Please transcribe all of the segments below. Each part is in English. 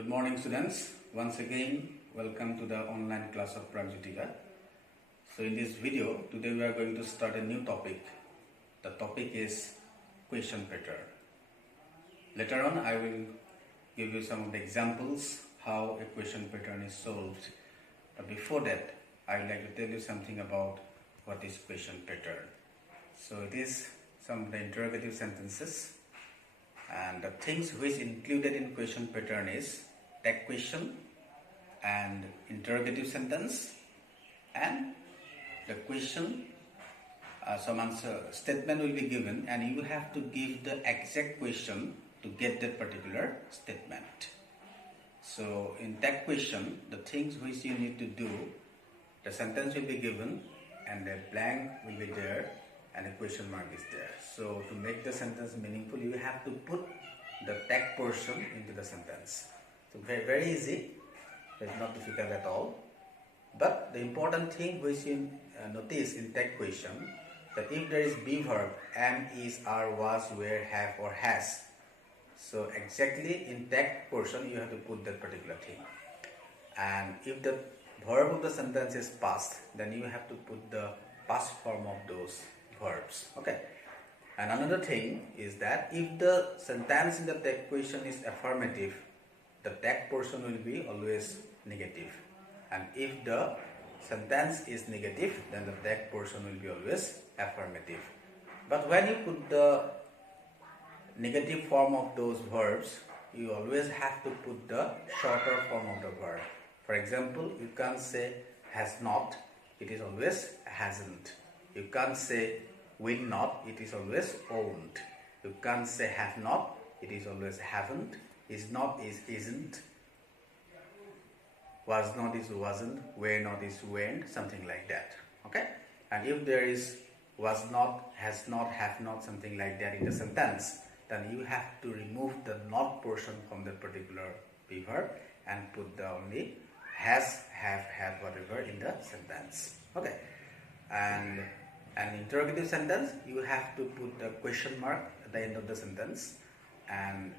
Good morning, students. Once again, welcome to the online class of Pragyotika. So in this video, today we are going to start a new topic. The topic is question pattern. Later on, I will give you some of the examples how a question pattern is solved. But before that, I would like to tell you something about what is question pattern. So it is some of the interrogative sentences, and the things which included in question pattern is tag question and interrogative sentence, and the question, some answer statement will be given, and you have to give the exact question to get that particular statement. So in tag question, the things which you need to do, the sentence will be given and the blank will be there and a question mark is there. So to make the sentence meaningful, you have to put the tag portion into the sentence. So very easy, it's not difficult at all. But the important thing which you notice in tag question, that if there is be verb, am, is, are, was, were, have or has, so exactly in tag portion you have to put that particular thing. And if the verb of the sentence is past, then you have to put the past form of those verbs. Okay. And another thing is that if the sentence in the tag question is affirmative, the tag portion will be always negative. And if the sentence is negative, then the tag portion will be always affirmative. But when you put the negative form of those verbs, you always have to put the shorter form of the verb. For example, you can't say has not, it is always hasn't. You can't say will not, it is always won't. You can't say have not, it is always haven't. Is not is isn't. Was not is wasn't. Were not is weren't. Something like that. Okay? And if there is was not, has not, have not, something like that in the sentence, then you have to remove the not portion from that particular be verb and put the only has, have, had, whatever in the sentence. Okay? And an interrogative sentence, you have to put the question mark at the end of the sentence, and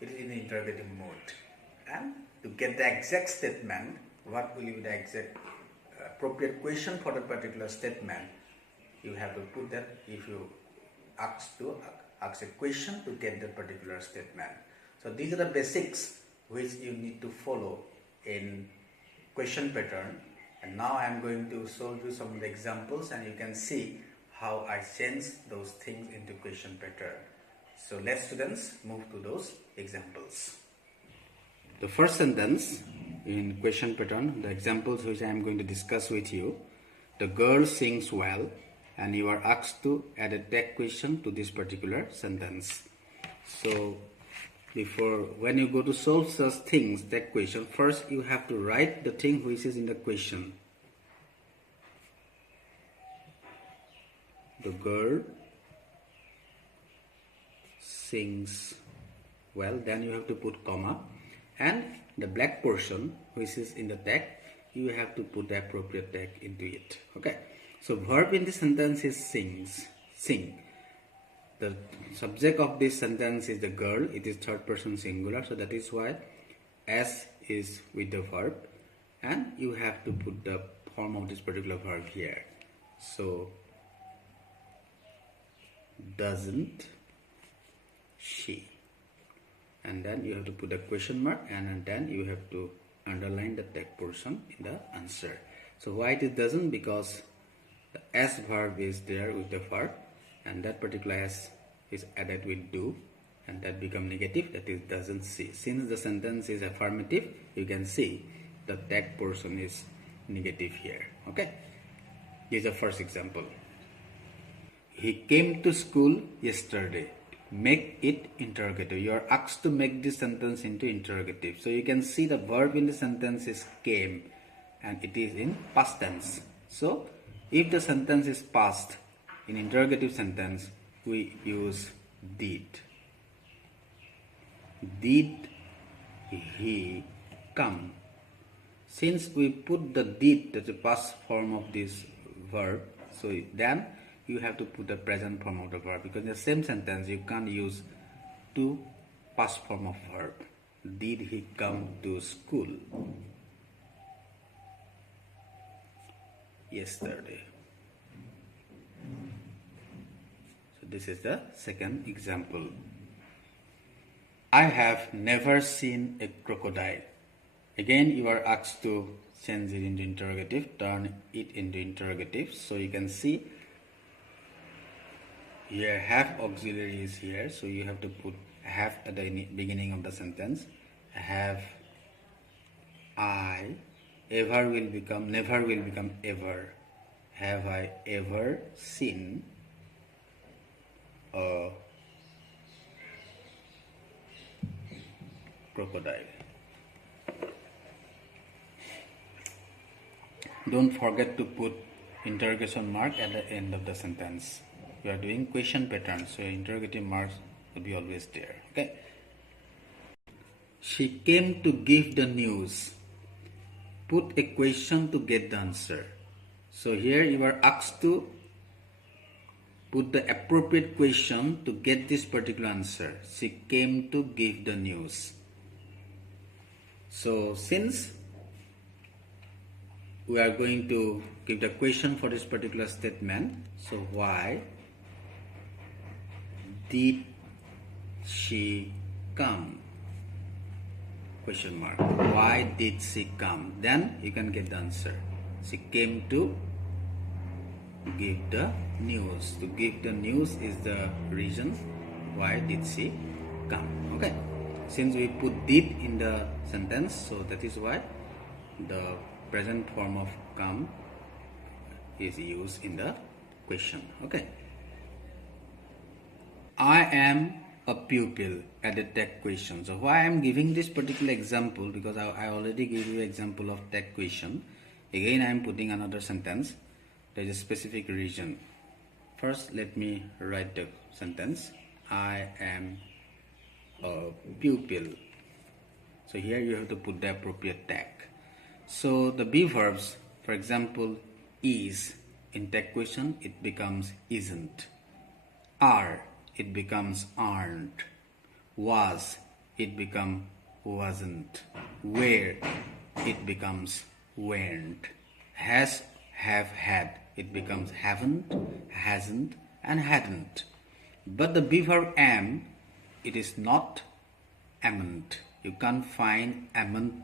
it is in the interrogative mode. And to get the exact statement, what will be the exact appropriate question for the particular statement, you have to put that if you ask a question to get that particular statement. So these are the basics which you need to follow in question pattern. And now I am going to show you some of the examples, and you can see how I change those things into question pattern. So let's, students, move to those examples. The first sentence in question pattern, the examples which I am going to discuss with you, the girl sings well, and you are asked to add a tag question to this particular sentence. So when you go to solve such things, tag question, first you have to write the thing which is in the question. The girl sings well, then you have to put comma, and the black portion which is in the tag, you have to put the appropriate tag into it. Okay, so verb in this sentence is sings, sing. The subject of this sentence is the girl, it is third person singular, so that is why S is with the verb, and you have to put the form of this particular verb here. So doesn't she, and then you have to put a question mark, and then you have to underline the tag portion in the answer. So why it doesn't? Because the S verb is there with the verb, and that particular S is added with do, and that become negative, that is doesn't see. Since the sentence is affirmative, you can see the tag portion is negative here. Okay, this is the first example. He came to school yesterday. Make it interrogative. You are asked to make this sentence into interrogative. So you can see the verb in the sentence is came, and it is in past tense. So if the sentence is past, in interrogative sentence we use did. Did he come? Since we put the did, that's the past form of this verb, so then you have to put the present form of the verb, because in the same sentence you can't use two past form of verb. did he come to school yesterday? So this is the second example. I have never seen a crocodile. Again, you are asked to change it into interrogative, turn it into interrogative. So you can see here have auxiliary is here, so you have to put have at the beginning of the sentence. Have I ever will become never will become ever. Have I ever seen a crocodile? Don't forget to put interrogation mark at the end of the sentence. You are doing question pattern, so interrogative marks will be always there. Okay. She came to give the news. Put a question to get the answer. So here you are asked to put the appropriate question to get this particular answer. She came to give the news. So since we are going to give the question for this particular statement, so why did she come? Question mark. Why did she come? Then you can get the answer. She came to give the news. To give the news is the reason why did she come. Okay. Since we put did in the sentence, so that is why the present form of come is used in the question. Okay. I am a pupil at the tag question. So why I am giving this particular example, because I already gave you example of tag question. Again I am putting another sentence. There is a specific reason. First let me write the sentence. I am a pupil. So here you have to put the appropriate tag. So the be verbs, for example, is in tag question it becomes isn't. Are, it becomes aren't. Was, it becomes wasn't. Where, it becomes weren't. Has, have, had, it becomes haven't, hasn't, and hadn't. But the be verb am, it is not amn't. You can't find amn't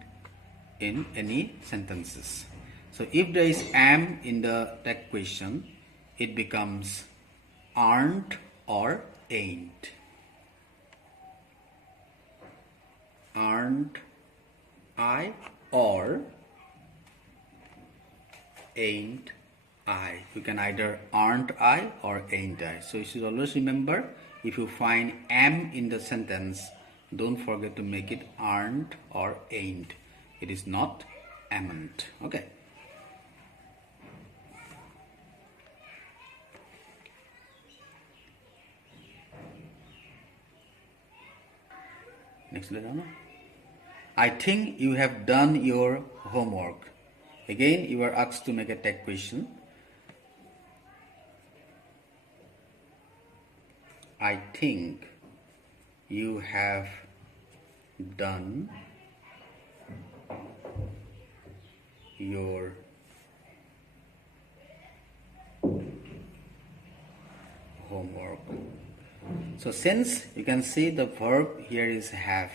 in any sentences. So if there is am in the tag question, it becomes aren't or ain't. Aren't I or ain't I. You can either aren't I or ain't I. So you should always remember, if you find am in the sentence, don't forget to make it aren't or ain't. It is not amn't. Okay. Next letter. I think you have done your homework. Again, you are asked to make a tag question. I think you have done your homework. So since you can see the verb here is have,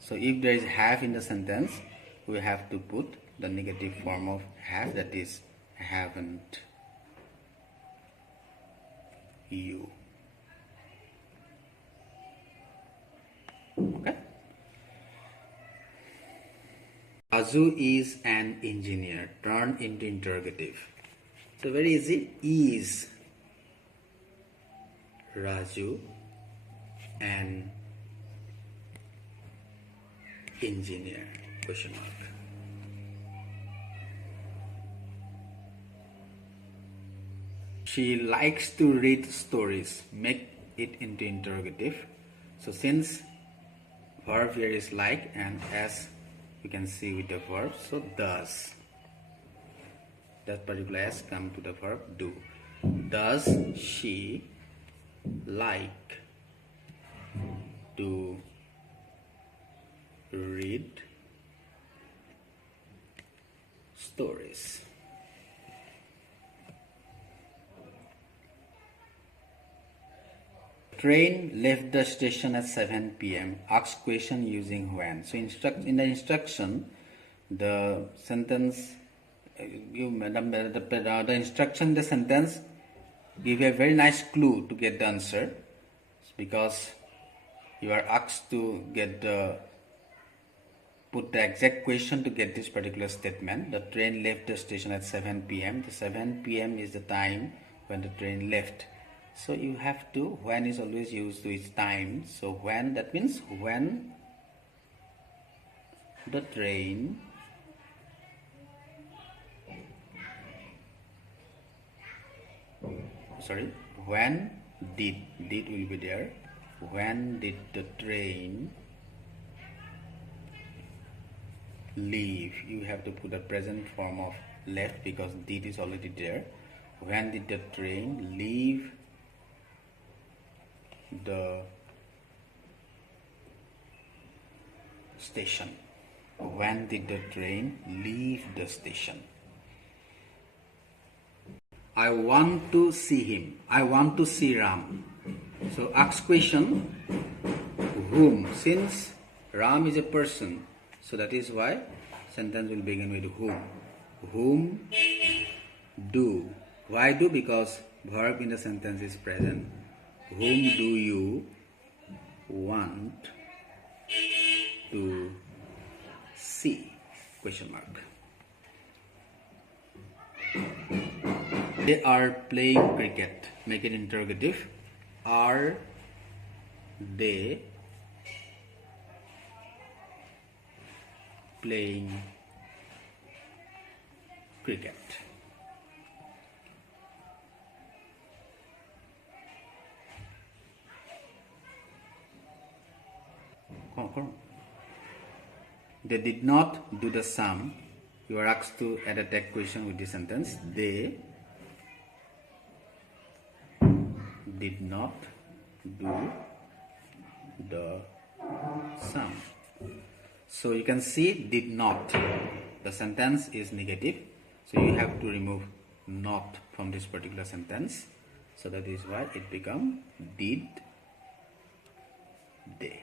so if there is have in the sentence, we have to put the negative form of have, that is haven't you. Okay. Raju is an engineer. Turn into interrogative. So very easy. Is Raju an engineer? Question mark. She likes to read stories. Make it into interrogative. So since verb here is like, and as you can see with the verb, so does. That particular s come to the verb do. Does she like to read stories. Train left the station at 7 p.m. Ask question using when. So in the instruction, the sentence the instruction, the sentence give a very nice clue to get the answer, because you are asked to get put the exact question to get this particular statement. The train left the station at 7 p.m. The 7 p.m. is the time when the train left. So you have to, when is always used with time. So when, that means when the train when did will be there. When did the train leave? You have to put a present form of left because did is already there. When did the train leave the station? When did the train leave the station? I want to see him. I want to see Ram. So ask question whom. Since Ram is a person, so that is why sentence will begin with whom. Whom do. Why do? Because verb in the sentence is present. Whom do you want to see? Question mark. They are playing cricket. Make it interrogative. Are they playing cricket? They did not do the sum. You are asked to add a tag question with this sentence. They did not do the sum. So you can see did not. The sentence is negative. So you have to remove not from this particular sentence. So that is why it becomes did they.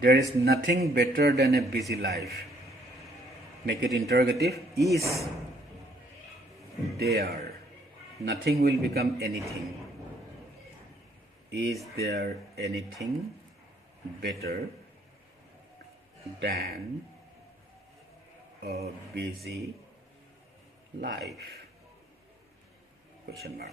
There is nothing better than a busy life. Make it interrogative. Is there? Nothing will become anything. Is there anything better than a busy life? Question mark.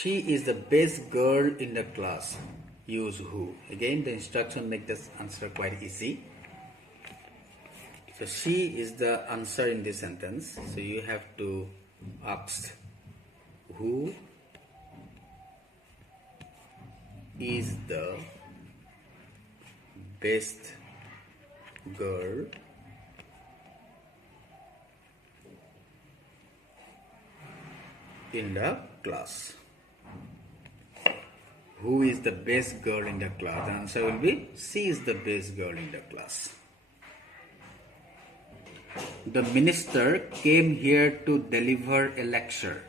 She is the best girl in the class. Use who. Again, the instruction make this answer quite easy. So she is the answer in this sentence. So you have to ask who is the best girl in the class. Who is the best girl in the class? The answer will be she is the best girl in the class. The minister came here to deliver a lecture.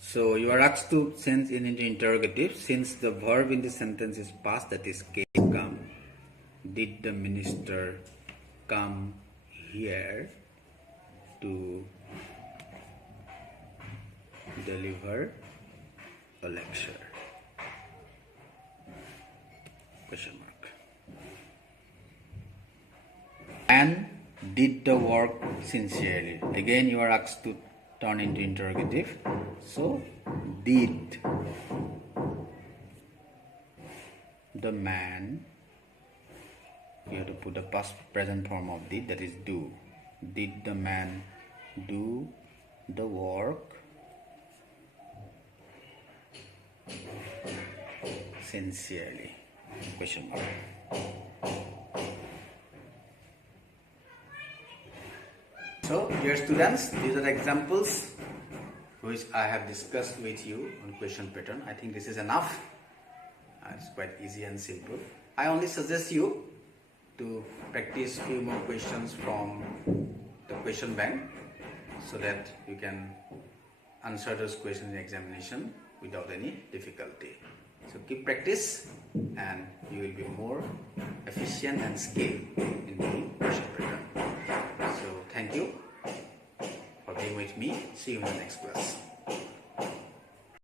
So you are asked to send in into interrogative. Since the verb in the sentence is past, that is came, come. Did the minister come here to deliver a lecture? Question mark. And did the work sincerely. Again, you are asked to turn into interrogative. So, did the man, you have to put the past present form of did, that is do. Did the man do the work sincerely? Question mark. So dear students, these are the examples which I have discussed with you on question pattern. I think this is enough. It's quite easy and simple. I only suggest you to practice few more questions from the question bank so that you can answer those questions in examination without any difficulty. So keep practice and you will be more efficient and skilled in doing question pattern. So thank you for being with me. See you in the next class.